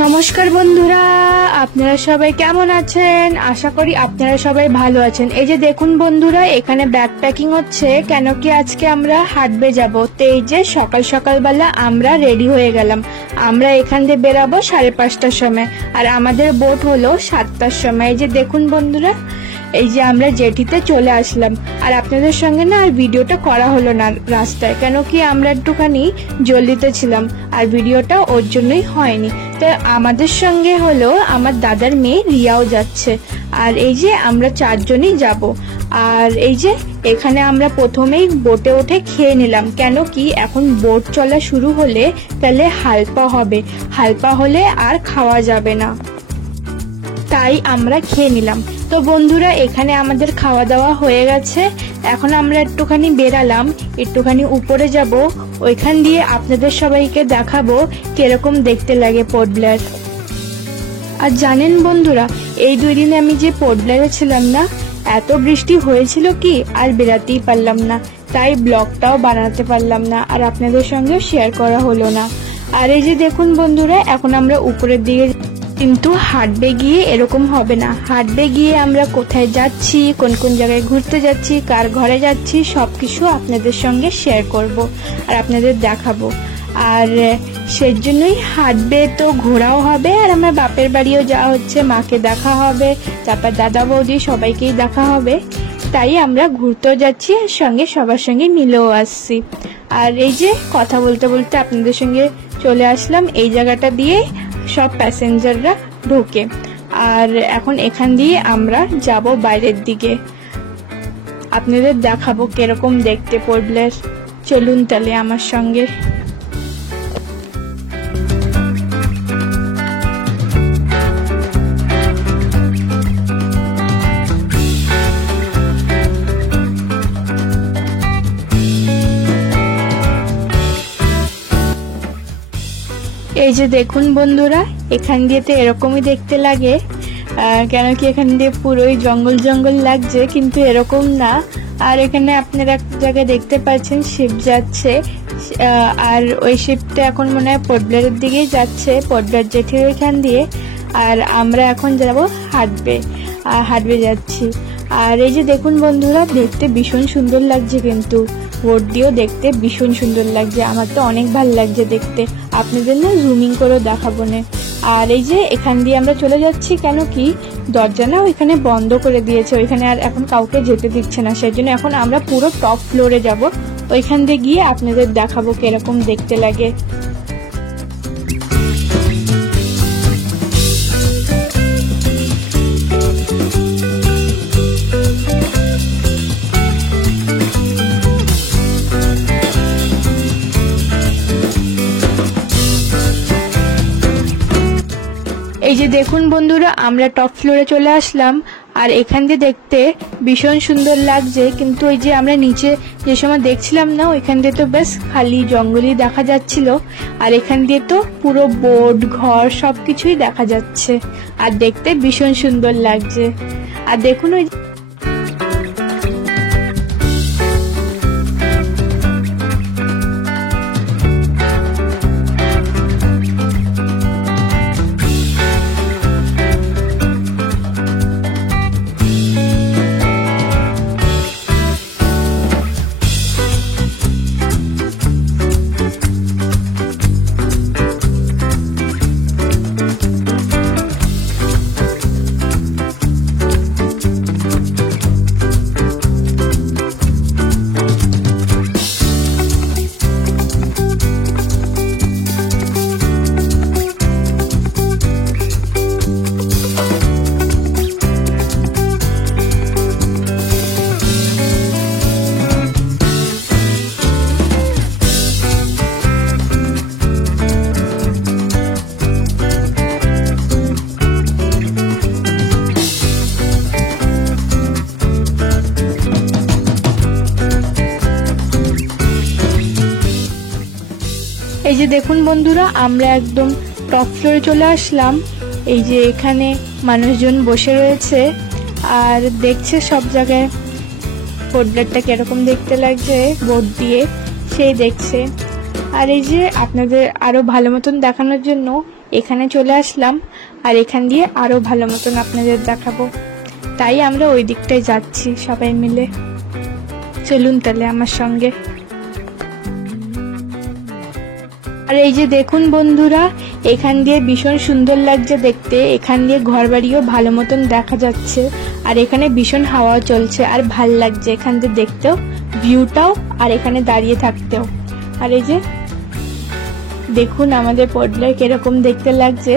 নমস্কার বন্ধুরা, আপনারা সবাই কেমন আছেন? আশা করি আপনারা সবাই ভালো আছেন। এই যে দেখুন বন্ধুরা, এখানে ব্যাগ প্যাকিং হচ্ছে, কেন কি আজকে আমরা হাঁটবে যাব। তো এই যে সকাল সকালবেলা আমরা রেডি হয়ে গেলাম। আমরা এখান দিয়ে বেরাবো 5:30টার সময়, আর আমাদের বোট হলো 7টার সময়। এই যে দেখুন বন্ধুরা, এই যে আমরা জেটিতে চলে আসলাম। আর আপনাদের সঙ্গে না আর ভিডিওটা করা হলো না রাস্তায়, কেন কি আমরা একটুখানি জলদিতে ছিলাম, আর ভিডিওটা ওর জন্যই হয়নি। তো আমাদের সঙ্গে হলো আমার দাদার মেয়ে রিয়াও যাচ্ছে, আর এই যে আমরা 4 জনই যাব। আর এই যে এখানে আমরা প্রথমেই বোটে উঠে খেয়ে নিলাম, কেন কি এখন বোট চলা শুরু হলে তাহলে হালপা হবে, হালপা হলে আর খাওয়া যাবে না, তাই আমরা খেয়ে নিলাম। তো বন্ধুরা, এখানে আমাদের খাওয়া দাওয়া হয়ে গেছে। এখন আমরা একটুখানি বেরালাম, একটুখানি উপরে যাব, ওইখান দিয়ে আপনাদের সবাইকে দেখাবো কিরকম দেখতে লাগে পোর্ট ব্লেয়ার। আর জানেন বন্ধুরা, এই 2 দিনে আমি যে পোর্ট ব্লেয়ারে ছিলাম না, এত বৃষ্টি হয়েছিল কি আর বেরাতেই পারলাম না, তাই ব্লগটাও বানাতে পারলাম না, আর আপনাদের সঙ্গে শেয়ার করা হলো না। আর এই যে দেখুন বন্ধুরা, এখন আমরা উপরের দিকে, কিন্তু হাঁটবে গিয়ে এরকম হবে না। হাঁটবে গিয়ে আমরা কোথায় যাচ্ছি, কোন কোন জায়গায় ঘুরতে যাচ্ছি, কার ঘরে যাচ্ছি, সবকিছু আপনাদের সঙ্গে শেয়ার করব আর আপনাদের দেখাবো। আর সেই জন্যই হাঁটবে, তো ঘোরাও হবে, আর আমার বাপের বাড়িও যাওয়া হচ্ছে, মাকে দেখা হবে, তারপর দাদা বৌদি সবাইকেই দেখা হবে, তাই আমরা ঘুরতেও যাচ্ছি, আর সঙ্গে সবার সঙ্গে মিলেও আসছি। আর এই যে কথা বলতে বলতে আপনাদের সঙ্গে চলে আসলাম এই জায়গাটা দিয়ে সব প্যাসেঞ্জাররা ঢোকে। আর এখন এখান দিয়ে আমরা যাব বাইরের দিকে, আপনাদের দেখাবো কিরকম দেখতে পোর্ট ব্লেয়ার। চলুন তাহলে আমার সঙ্গে। এই যে দেখুন বন্ধুরা, এখান দিয়ে তো এরকমই দেখতে লাগে, কেন কি এখান দিয়ে পুরোই জঙ্গল জঙ্গল লাগছে, কিন্তু এরকম না। আর এখানে আপনারা এক জায়গায় দেখতে পাচ্ছেন শিপ যাচ্ছে, আর ওই শিপটা এখন মনে হয় পোর্ট ব্লেয়ারের দিকেই যাচ্ছে, পোর্ট ব্লেয়ার জেটির ওইখান দিয়ে। আর আমরা এখন যাব হাঁটবে যাচ্ছি। আর এই যে দেখুন বন্ধুরা, দেখতে ভীষণ সুন্দর লাগছে, কিন্তু বোট দিয়েও দেখতে ভীষণ সুন্দর লাগছে, আমার তো অনেক ভালো লাগছে দেখতে, আপনাদের না জুমিং করেও দেখাবো না। আর এই যে এখান দিয়ে আমরা চলে যাচ্ছি, কেন কি দরজা না ওইখানে বন্ধ করে দিয়েছে, ওইখানে আর এখন কাউকে যেতে দিচ্ছে না, সেই জন্য এখন আমরা পুরো টপ ফ্লোরে যাব, ওইখান দিয়ে গিয়ে আপনাদের দেখাবো কিরকম দেখতে লাগে। এই যে দেখুন বন্ধুরা, আমরা টপ ফ্লোরে চলে আসলাম, আর এখান দিয়ে দেখতে ভীষণ সুন্দর লাগছে, কিন্তু ওই যে আমরা নিচে যে সময় দেখছিলাম না, ওইখান দিয়ে তো বেশ খালি জঙ্গলই দেখা যাচ্ছিল, আর এখান দিয়ে তো পুরো বোট ঘর সবকিছুই দেখা যাচ্ছে, আর দেখতে ভীষণ সুন্দর লাগছে। আর দেখুন ওই এই যে দেখুন বন্ধুরা, আমরা একদম টপ ফ্লোরে চলে আসলাম। এই যে এখানে মানুষজন বসে রয়েছে আর দেখছে সব জায়গায় পোর্ট ব্লেয়ারটা কিরকম দেখতে লাগছে বোট দিয়ে, সেই দেখছে। আর এই যে আপনাদের আরো ভালো মতন দেখানোর জন্য এখানে চলে আসলাম, আর এখান দিয়ে আরো ভালো মতন আপনাদের দেখাবো। তাই আমরা ওই দিকটায় যাচ্ছি সবাই মিলে। চলুন তাহলে আমার সঙ্গে। আর এই যে দেখুন বন্ধুরা, এখান দিয়ে ভীষণ সুন্দর লাগছে দেখতে। এখান দিয়ে ঘর বাড়িও ভালো মতন দেখা যাচ্ছে, আর এখানে ভীষণ হাওয়া চলছে, আর ভাল লাগছে এখান দিয়ে দেখতেও, ভিউটাও, আর এখানে দাঁড়িয়ে থাকতেও। আর এই যে দেখুন আমাদের পোর্ট ব্লেয়ার কিরকম দেখতে লাগছে।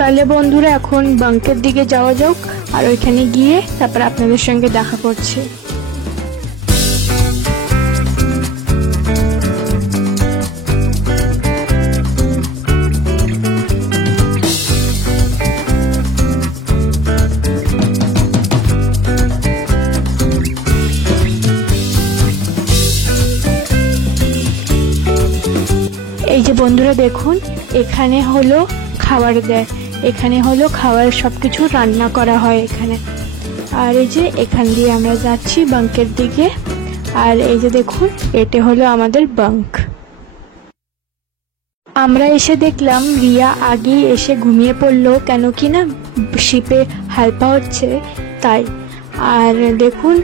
তাহলে বন্ধুরা এখন বাঙ্কের দিকে যাওয়া যাক, আর ওইখানে গিয়ে তারপর আপনাদের সঙ্গে দেখা করছি। এই যে বন্ধুরা দেখুন, এখানে হলো খাবার দেয়, এখানে হলো খাবার সবকিছু রান্না করা হয় এখানে। আর এই যে এখান দিয়ে আমরা যাচ্ছি বাঙ্কের দিকে। আর এই যে দেখুন, এটা হলো আমাদের বাঙ্ক। আমরা এসে দেখলাম রিয়া আগেই এসে ঘুমিয়ে পড়লো, কেন কি না শিপে হালকা হচ্ছে তাই। আর দেখুন,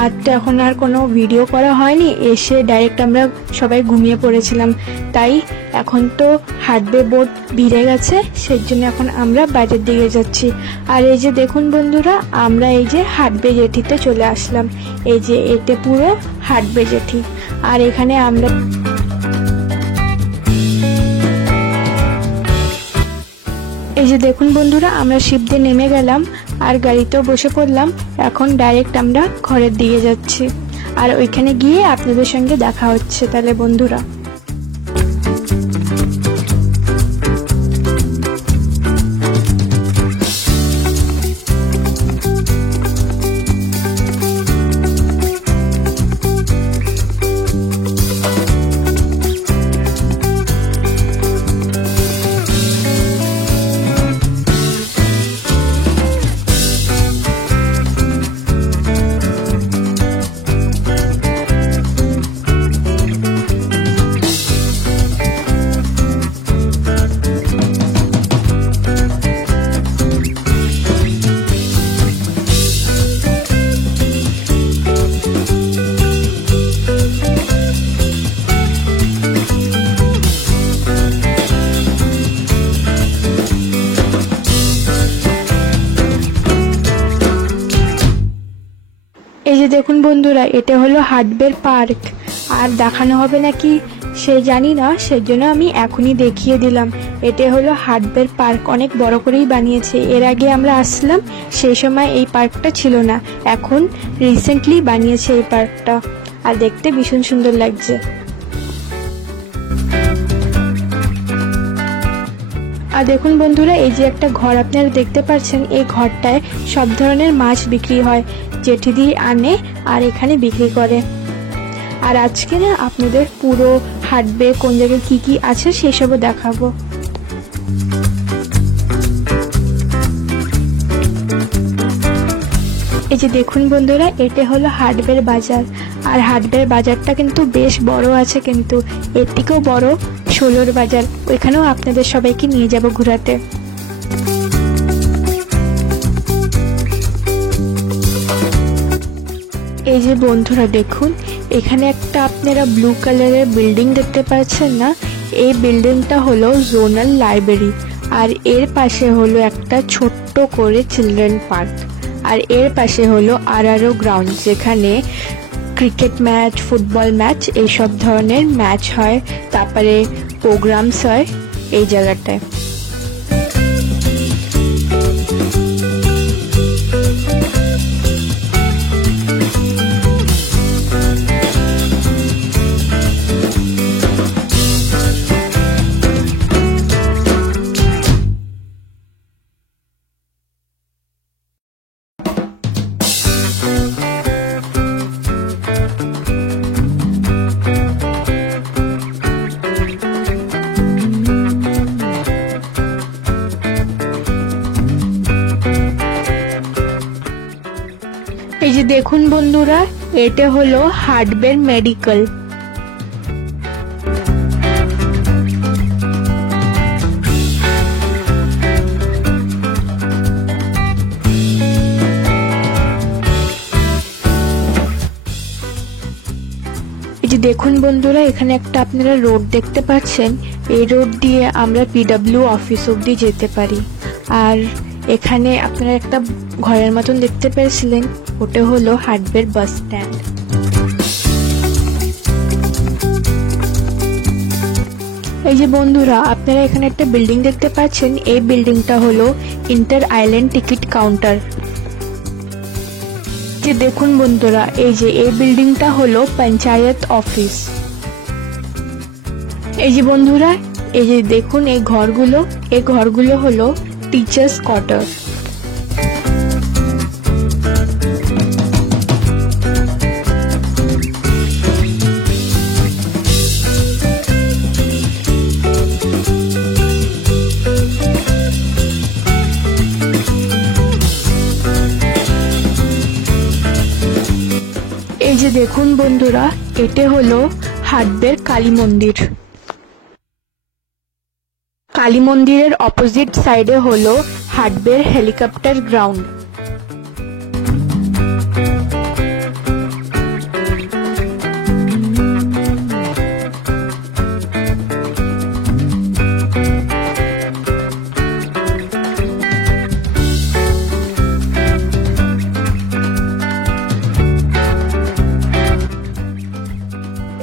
আর তো এখন আর কোনো ভিডিও করা হয়নি, এসে ডাইরেক্ট আমরা সবাই ঘুমিয়ে পড়েছিলাম। তাই এখন তো হাঁটবে বোট ভিড়ে গেছে, সেই জন্য এখন আমরা বাইরের দিকে যাচ্ছি। আর এই যে দেখুন বন্ধুরা, আমরা এই যে হাঁটবে জেঠিতে চলে আসলাম। এই যে এতে পুরো হাঁটবে জেঠি। আর এখানে আমরা এই যে দেখুন বন্ধুরা, আমরা শিপ দিয়ে নেমে গেলাম, আর গাড়িতেও বসে পড়লাম। এখন ডাইরেক্ট আমরা ঘরের দিকে যাচ্ছি, আর ওইখানে গিয়ে আপনাদের সঙ্গে দেখা হচ্ছে। তাহলে বন্ধুরা এই যে দেখুন বন্ধুরা, এটা হলো হাঁটবের পার্ক। আর দেখানো হবে নাকি সে জানি না, সেজন্য আমি এখনই দেখিয়ে দিলাম। এটা হলো হাঁটবের পার্ক, অনেক বড় করেই বানিয়েছে। এর আগে আমরা আসলাম, সেই সময় এই পার্কটা ছিল না, এখন রিসেন্টলি বানিয়েছে এই পার্কটা, আর দেখতে ভীষণ সুন্দর লাগছে। আর দেখুন বন্ধুরা, এই যে একটা ঘর আপনারা দেখতে পাচ্ছেন, এই ঘরটায় সব ধরনের মাছ বিক্রি হয়, জেঠি দিয়ে আনে আর এখানে বিক্রি করে। আর আজকে না আপনাদের পুরো হাঁটবে কোন জায়গায় কি কি আছে সেসবও দেখাবো। এই যে দেখুন বন্ধুরা, এটা হলো হাটবের বাজার। আর হাটবের বাজারটা কিন্তু বেশ বড় আছে, কিন্তু এর থেকেও বড় ষোলোর বাজার, ওইখানেও আপনাদের সবাইকে নিয়ে যাব ঘোরাতে। এই যে বন্ধুরা দেখুন, এখানে একটা আপনারা ব্লু কালারের বিল্ডিং দেখতে পাচ্ছেন না, এই বিল্ডিংটা হলো জোনাল লাইব্রেরি। আর এর পাশে হলো একটা ছোট্ট করে চিলড্রেন পার্ক। আর এর পাশে হলো আরআরও গ্রাউন্ড, যেখানে ক্রিকেট ম্যাচ, ফুটবল ম্যাচ, এইসব ধরনের ম্যাচ হয়, তারপরে প্রোগ্রামস হয় এই জায়গাটায়। যে দেখুন বন্ধুরা, এটা হলো হার্ডওয়্যার মেডিকেল। এই যে দেখুন বন্ধুরা, এখানে একটা আপনারা রোড দেখতে পাচ্ছেন। এই রোড দিয়ে আমরা পিডব্লিউ অফিস অব্দি যেতে পারি। আর এখানে আপনারা একটা ঘরের মতন দেখতে পেয়েছিলেন, ওটা হলো হার্ডওয়্যার বাস স্ট্যান্ড। এই যে বন্ধুরা, আপনারা এখানে একটা বিল্ডিং দেখতে পাচ্ছেন। এই বিল্ডিংটা হলো ইন্টার আইল্যান্ড টিকিট কাউন্টার। যে দেখুন বন্ধুরা, এই যে এই বিল্ডিংটা হলো পঞ্চায়েত অফিস। এই যে বন্ধুরা, এই যে দেখুন এই ঘরগুলো হলো টিচার্স কোয়ার্টার। এই যে দেখুন বন্ধুরা, এটা হলো হার্ডওয়্যার কালী মন্দির। কালী মন্দিরের অপোজিট সাইডে হলো হার্ডওয়্যার হেলিকপ্টার গ্রাউন্ড।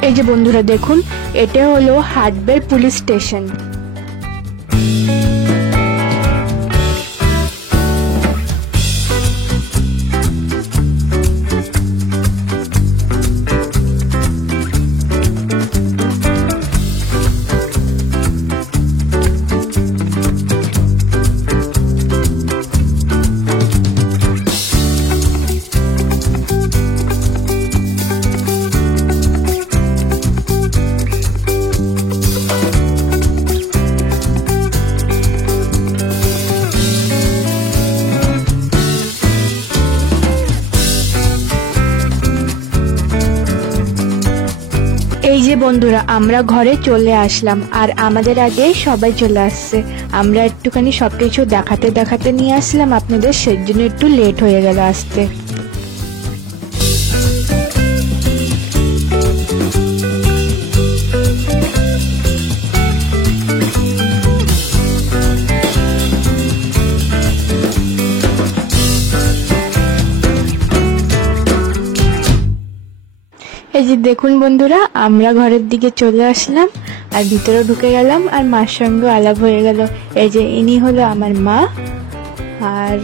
এই যে বন্ধুরা দেখুন, এটা হলো হার্ডওয়্যার পুলিশ স্টেশন। এই যে বন্ধুরা, আমরা ঘরে চলে আসলাম আর আমাদের আগে সবাই চলে আসছে। আমরা একটুখানি সবকিছু দেখাতে দেখাতে নিয়ে আসলাম আপনাদের, সেজন্য একটু লেট হয়ে গেল আসতে। এই যে দেখুন বন্ধুরা, আমরা ঘরের দিকে চলে আসলাম আর ভিতরে ঢুকে গেলাম আর মার সঙ্গে আলাপ হয়ে গেল। এই যে ইনি হলো আমার মা। আর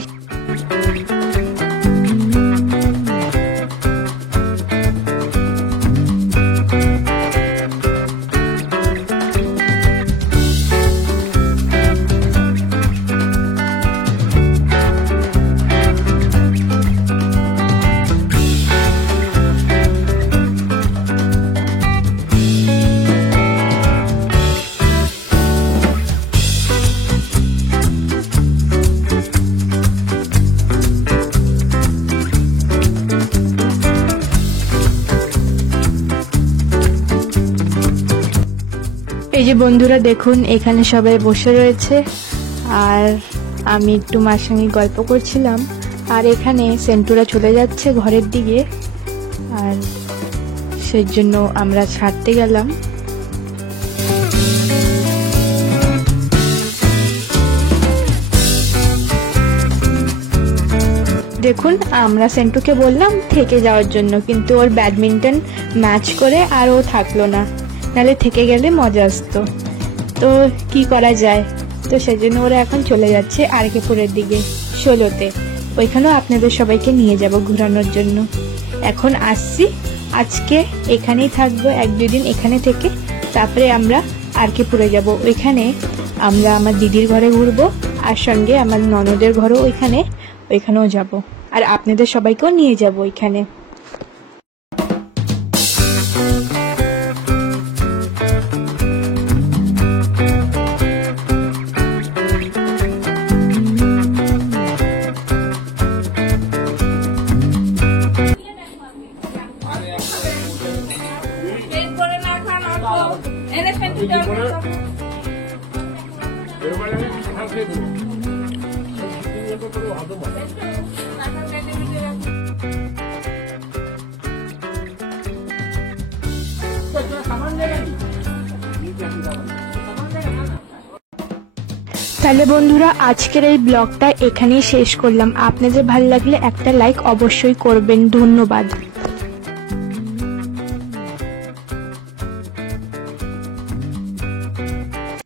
এই যে বন্ধুরা দেখুন, এখানে সবাই বসে রয়েছে আর আমি একটু মার সঙ্গে গল্প করছিলাম। আর এখানে সেন্টুরা চলে যাচ্ছে ঘরের দিকে, আর সেজন্য আমরা ছাড়তে গেলাম। দেখুন, আমরা সেন্টুকে বললাম থেকে যাওয়ার জন্য, কিন্তু ওর ব্যাডমিন্টন ম্যাচ করে আর ও থাকলো না, নাহলে থেকে গেলে মজা আসতো। তো কি করা যায়, তো সেজন্য ওরা এখন চলে যাচ্ছে আরকেপুরের দিকে 16তে। ওইখানেও আপনাদের সবাইকে নিয়ে যাব ঘোরানোর জন্য। এখন আসছি, আজকে এখানেই থাকবো 1-2 দিন এখানে থেকে, তারপরে আমরা আরকেপুরে যাব। ওইখানে আমরা আমার দিদির ঘরে ঘুরবো আর সঙ্গে আমার ননদের ঘরও ওইখানেও যাব, আর আপনাদের সবাইকেও নিয়ে যাব ওইখানে। তাহলে বন্ধুরা আজকের এই ব্লগটা এখানেই শেষ করলাম। আপনাদের ভালো লাগলে একটা লাইক অবশ্যই করবেন। ধন্যবাদ।